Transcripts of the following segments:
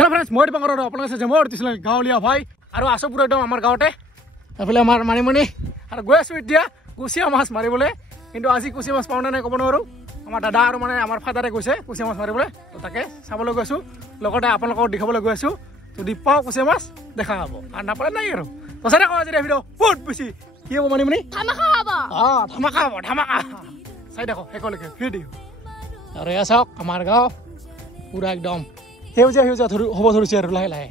hello' friends মই দীপংকৰ আপোনালোকে চাইছে মোৰ দিছিলে গাঁৱলীয়া ভাই আৰু আছো পুৰা একদম আমাৰ গাঁৱতে এইফালে আমাৰ মানিমুনি আৰু গৈ আছোঁ এতিয়া কুচিয়া মাছ মাৰিবলৈ কিন্তু আজি কুচিয়া মাছ পাওঁ নে নাই ক'ব নোৱাৰোঁ আমাৰ দাদা আৰু মানে আমাৰ ফাদাৰে গৈছে কুচিয়া মাছ মাৰিবলৈ তো তাকে চাবলৈ গৈছোঁ লগতে আপোনালোকক দেখাবলৈ গৈ আছোঁ যদি পাওঁ কুচিয়া মাছ দেখা হ'ব আৰু নাপালে নাই আৰু তো চাই দেখোঁ আজি ভিডিঅ' বহুত বেছি কি হ'ব মানিমুনি ধামাকা হ'ব ধামাকা হ'ব ধামাকা চাই দেখোঁ শেষলৈকে ভিডিঅ' আৰু এয়া চাওক আমাৰ গাঁও পুৰা একদম সেউজীয়া সেউজীয়া হ'ব ধৰিছে আৰু লাহে লাহে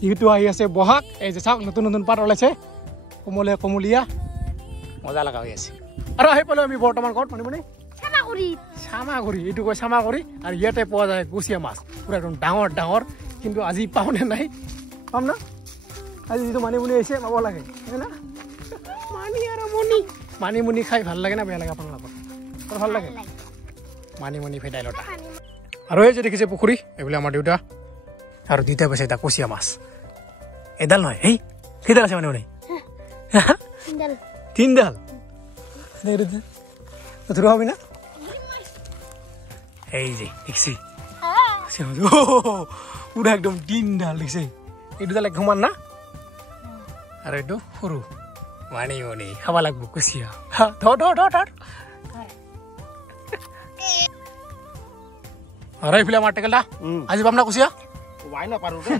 যিহেতু আহি আছে বহাগ এই যে চাওক নতুন নতুন পাত ওলাইছে কোমলীয়া কোমলীয়া মজা লগা হৈ আছে আৰু আহি পালোঁ আমি বৰ্তমান ক'ত মানিমুনি চামাগুৰি এইটো কয় চামাগুৰি আৰু ইয়াতে পোৱা যায় কুচিয়া মাছ পুৰা একদম ডাঙৰ ডাঙৰ কিন্তু আজি পাওঁনে নাই পাম না আজি যিটো মানিমুনি আহিছে পাব লাগে হয় না মানিমুনি খাই ভাল লাগে না বেয়া লাগে আপোনালোকৰ ভাল লাগে মানিমুনি ভেদাইলতা আৰু এই যে দেখিছে পুখুৰী এইবোলে আমাৰ দেউতা আৰু দুইটা পাইছে এটা কুচিয়া মাছ এডাল নহয় হেই কেইডাল আছে মানিমুনি তিনডাল ধৰিব হবি না এই যে দেখছি পুৰা একদম তিনডাল দেখিছে এই দুডাল এক সমান না আৰু এইটো সৰু মানিমুনি খাব লাগিব কুচিয়া ধৰ ধৰ ধৰ ধৰ আৰু এইফালে আমাৰ টেকেলটা আজি পাম না কুচিয়া ওয়াই না পারো রে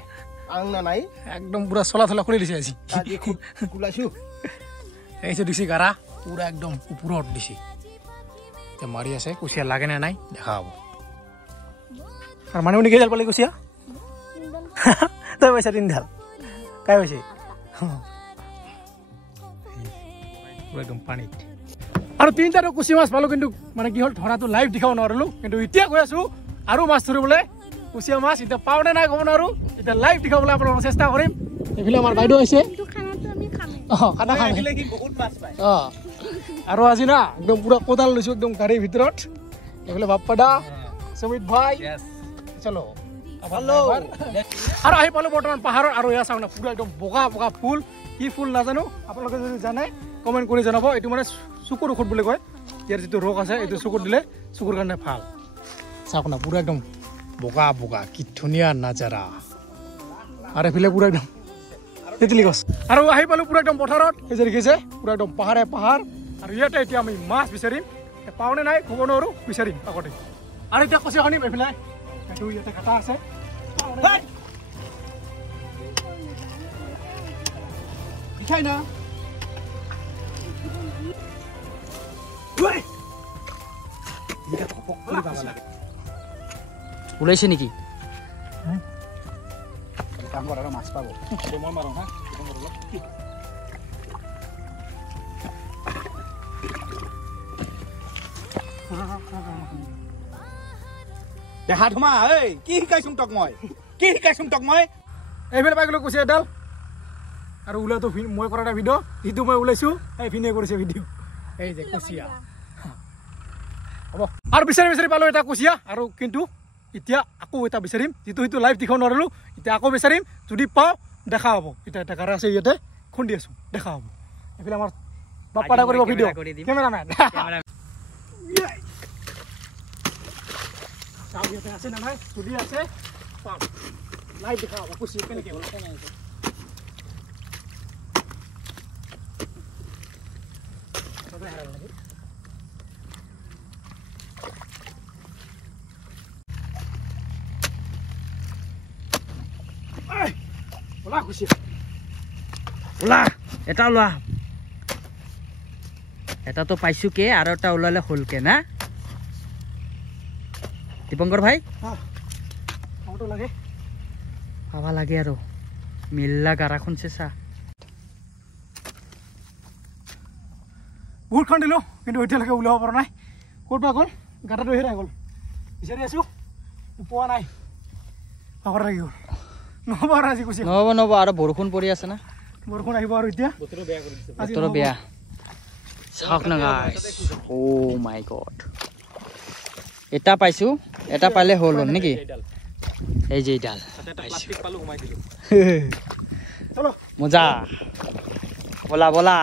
আং না নাই একদম পুরা চলা চলা খুলি দিছে আজি আজি কুলাইছো এই যে দিছি গারা পুরা একদম উপৰত দিছি তে মাৰি আছে কুচিয়া লাগে না নাই দেখা হ'ব আৰু মানিমুনি কেইডাল পালি কুচিয়া তই পইচা তিনডাল কাই পইছে পুৰা একদম পানীত আৰু তিনটাটো কুচিয়া মাছ পালো কিন্তু মানে কি হ'ল ধৰাটো লাইভ দেখাব নোৱাৰিলো কিন্তু এতিয়া গৈ আছো আৰু মাছ ধৰিবলৈ কুচিয়া মাছ এতিয়া পাওঁ নে নাই ক'ব নোৱাৰোঁ এতিয়া লাইভ দেখাবলৈ আপোনালোকক চেষ্টা কৰিম এইফালে আমাৰ বাইদেউ আহিছে খানা খাম আৰু আজি না একদম পুৰা কোদাল লৈছোঁ একদম গাড়ীৰ ভিতৰত এইফালে বাপ্পাদা সুমিত ভাই চলো আৰু আহি পালোঁ বৰ্তমান পাহাৰত আৰু এয়া চাওক না পুৰা একদম বগা বগা ফুল কি ফুল নাজানো আপোনালোকে যদি জানে কমেণ্ট কৰি জনাব এইটো মানে চকুৰ ঔষধ বুলি কয় ইয়াৰ যিটো ৰোগ আছে এইটো চকুত দিলে চকুৰ কাৰণে ভাল চাওক না পুৰা একদম বগা বগা কি ধুনীয়া নাজাৰা আৰু এইফালে পুৰা একদম তেতলি গছ আৰু আহি পালোঁ পুৰা একদম পথাৰত এই যে দেখিছে পুৰা একদম পাহাৰে পাহাৰ আৰু ইয়াতে এতিয়া আমি মাছ বিচাৰিম পাওঁনে নাই ক'ব নোৱাৰোঁ বিচাৰিম আগতে আৰু এতিয়া কচি শুনিম এইফালে এইটো ইয়াতে কাটা আছে দেখাই না ওলাইছে নেকি কাম কৰা মাছ পাব মই মাৰো হা দেখা ধুমা এই কি শিকাইছোং তক মই এইফালে পাই গ'লো কুচিয়া এডাল আৰু ওলাইতো মই কৰা এটা ভিডিঅ' যিটো মই ওলাইছোঁ এই ভিনে কৰিছে ভিডিঅ' এই যে কুচিয়া হ'ব আৰু বিচাৰি বিচাৰি পালোঁ এটা কুচিয়া আৰু কিন্তু এতিয়া আকৌ এটা বিচাৰিম যিটো সেইটো লাইভ দেখাব নোৱাৰিলোঁ এতিয়া আকৌ বিচাৰিম যদি পাওঁ দেখা হ'ব এতিয়া এটা গাৰা আছে ইয়াতে খুন্দি আছোঁ দেখা হ'ব এইফালে আমাৰ বাপ্পাদা কৰিব ভিডিঅ' কেমেৰামেন চাওক ইয়াতে আছে না নাই যদি আছে পাম লাইভ দেখা হ'ব কুচিয়া কেনেকৈ হ'ল এটা ওলোৱা এটাতো পাইছো কে আৰু এটা ওলালে হলকে না দীপংকৰ ভাই পাবা লাগে আৰু মিল্লা গাৰাখন চেঁচা বহুত খান্দিলোঁ কিন্তু এতিয়ালৈকে ওলাব পৰা নাই ক'ত বা গ'ল গাঁতাটো হেৰাই গ'ল বিচাৰি আছোঁ পোৱা নাই ভাগৰ লাগি গ'ল নহ'ব আৰু আজি কুচিয়া নহ'ব আৰু বৰষুণ পৰি আছে না বৰষুণ আহিব আৰু এতিয়া বতৰ বেয়া চাওক না গাইছ অ' মাই গড এটা পাইছোঁ এটা পালে হ'ল নেকি এই যে এইডাল মজা বলা বলা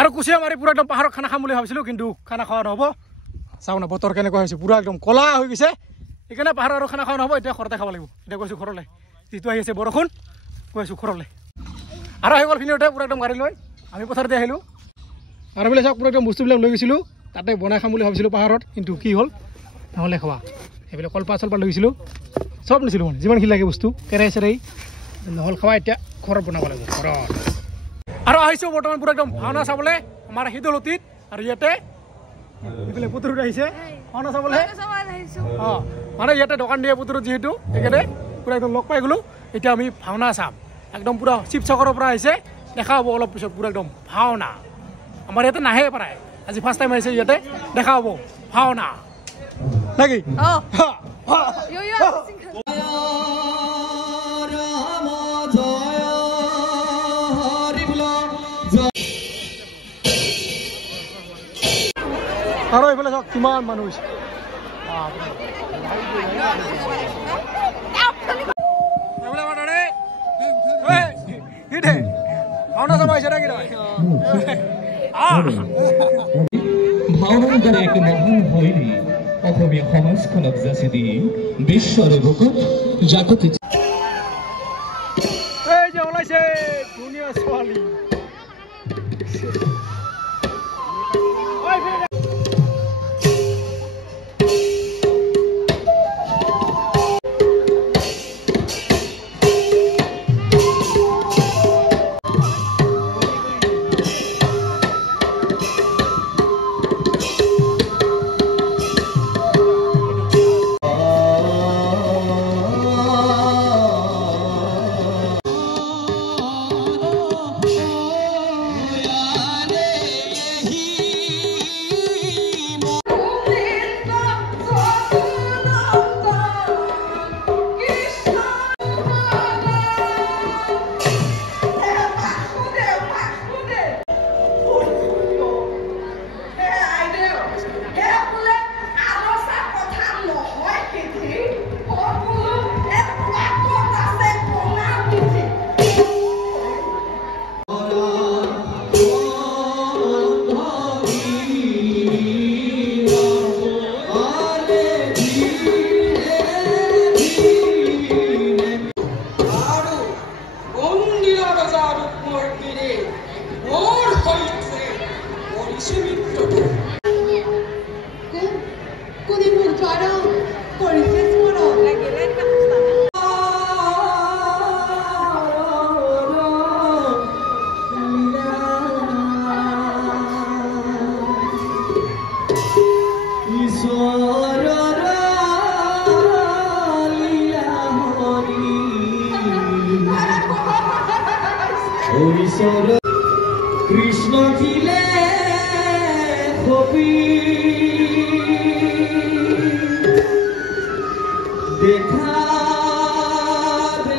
আৰু কুচিয়া মাৰি পুৰা একদম পাহাৰত খানা খাম বুলি ভাবিছিলোঁ কিন্তু খানা খোৱা নহ'ব চাওক না বতৰ কেনেকুৱা হৈছে পুৰা একদম ক'লা হৈ গৈছে সেইকাৰণে পাহাৰৰ আৰু খানা খাওঁ নহ'ব এতিয়া ঘৰতে খাব লাগিব এতিয়া গৈছোঁ ঘৰলৈ যিটো আহি আছে বৰষুণ গৈছোঁ ঘৰলৈ আৰু আহি গ'ল ফিনিতে পূৰা একদম গাড়ী লৈ আমি পথাৰতে আহিলোঁ আৰু বোলে চাওক পূৰা একদম বস্তুবিলাক লৈ গৈছিলোঁ তাতে বনাই খাম বুলি ভাবিছিলোঁ পাহাৰত কিন্তু কি হ'ল নহ'লে খোৱা সেইবিলাক কলপাত চলপাত লৈ গৈছিলোঁ চব নিছিলোঁ মানে যিমানখিনি লাগে বস্তু কেৰাহী চেৰাহী নহ'ল খাৱা এতিয়া ঘৰত বনাব লাগিব ঘৰত আৰু আহিছোঁ বৰ্তমান পূৰা একদম ভাওনা চাবলৈ আমাৰ শীতলতীত আৰু ইয়াতে এইফালে পুতৰুত আহিছে ভাওনা চাবলৈ অঁ মানে ইয়াতে দোকান দিয়ে পুতৰুত যিহেতু সেইকাৰণে পূৰা একদম লগ পাই গ'লোঁ এতিয়া আমি ভাওনা চাম একদম পূৰা শিৱসাগৰৰ পৰা আহিছে দেখা হ'ব অলপ পিছত পূৰা একদম ভাওনা আমাৰ ইয়াতে নাহে প্ৰায় আজি ফাৰ্ষ্ট টাইম আহিছে ইয়াতে দেখা হ'ব ভাওনা নাকি আৰু এইফালে চাওক কিমান মানুহ হৈছে ভাওনা চাব আহিছে নাকি ভাওনাৰ দ্বাৰা এক মহান শৈলী অসমীয়া সমাজখনক যাচি দি বিশ্বৰ বুকুত জাগতিক এই যে ওলাইছে ধুনীয়া ছোৱালী কৃষ্ণ দিলে কবি দেখা দেখা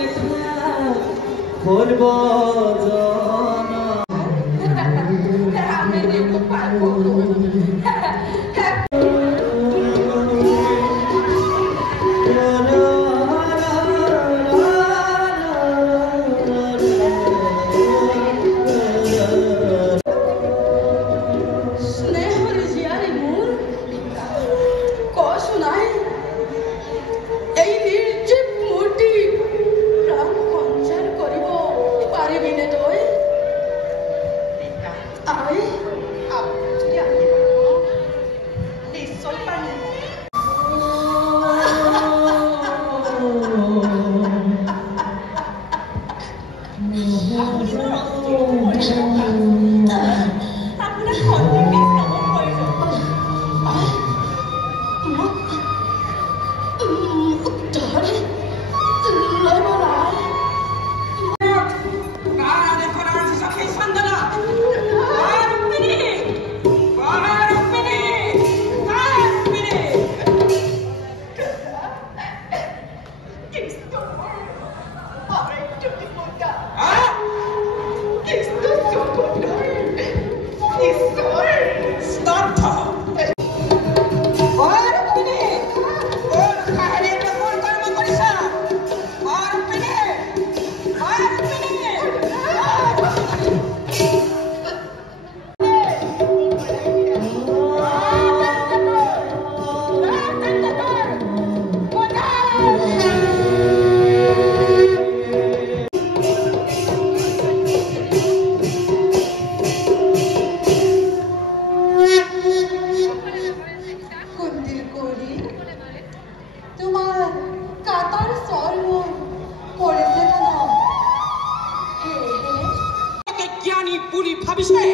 পিছে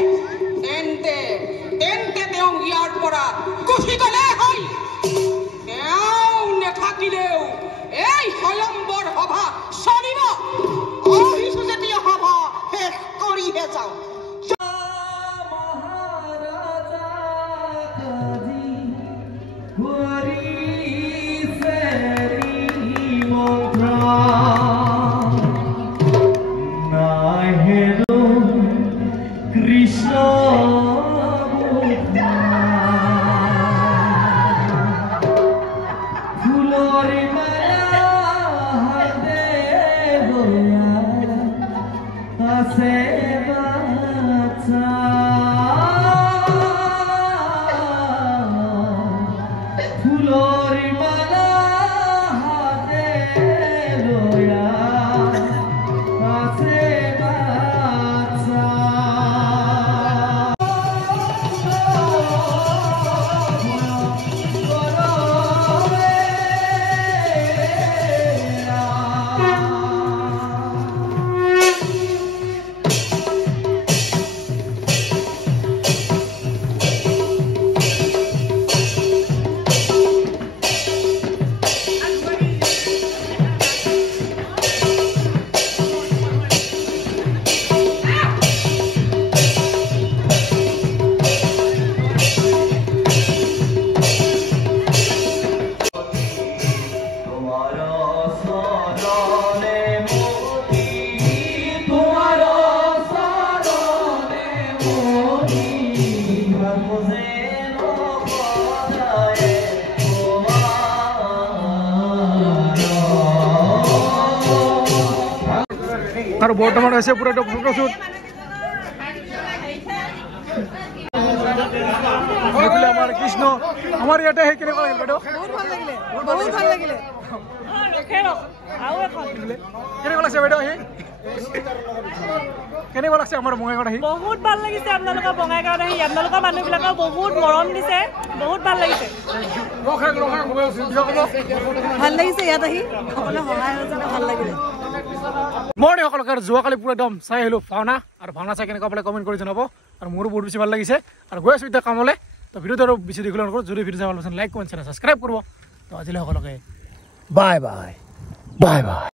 তেন্তে তেওঁ ইয়াৰ পৰা গুচি গ'লে হয় তেওঁ নেথাকিলেও এই স্বয়ম্বৰ সভা চলিব আহিছো যেতিয়া সভা শেষ কৰিহে যাওঁ আৰু বৰ্তমান হৈছে পুৰা ফটোশ্বুট আমাৰ কৃষ্ণ আমাৰ ইয়াতে সেই কেনেকুৱা লাগিল বাইদেউ কেনেকুৱা লাগছে বাইদেউ আহি কেনেকুৱা লাগছে আমাৰ বঙাইগাঁৱত আহি বহুত ভাল লাগিছে আপোনালোকৰ বঙাইগাঁৱত আহি আপোনালোকৰ মানুহবিলাকক বহুত মৰম দিছে বহুত ভাল লাগিছে ভাল লাগিছে ইয়াত আহি সকলোৱে সহায় হৈছে ভাল লাগিলে মৰ্ণিং সকলোকে যোৱাকালি পুৰা একদম চাই আহিলোঁ ভাওনা আৰু ভাওনা চাই কেনেকুৱা পালে কমেণ্ট কৰি জনাব আৰু মোৰো বহুত বেছি ভাল লাগিছে আৰু গৈ আছোঁ এতিয়া কামলৈ তো ভিডিঅ'টো আৰু বেছি দেখিবলৈ নকৰোঁ যদি ভিডিঅ' চাই ভাল লাগিছে লাইক কমেণ্ট চেনেল ছাবস্ক্ৰাইব কৰিব তো আজিলৈ সকলোকে বাই বাই বাই বাই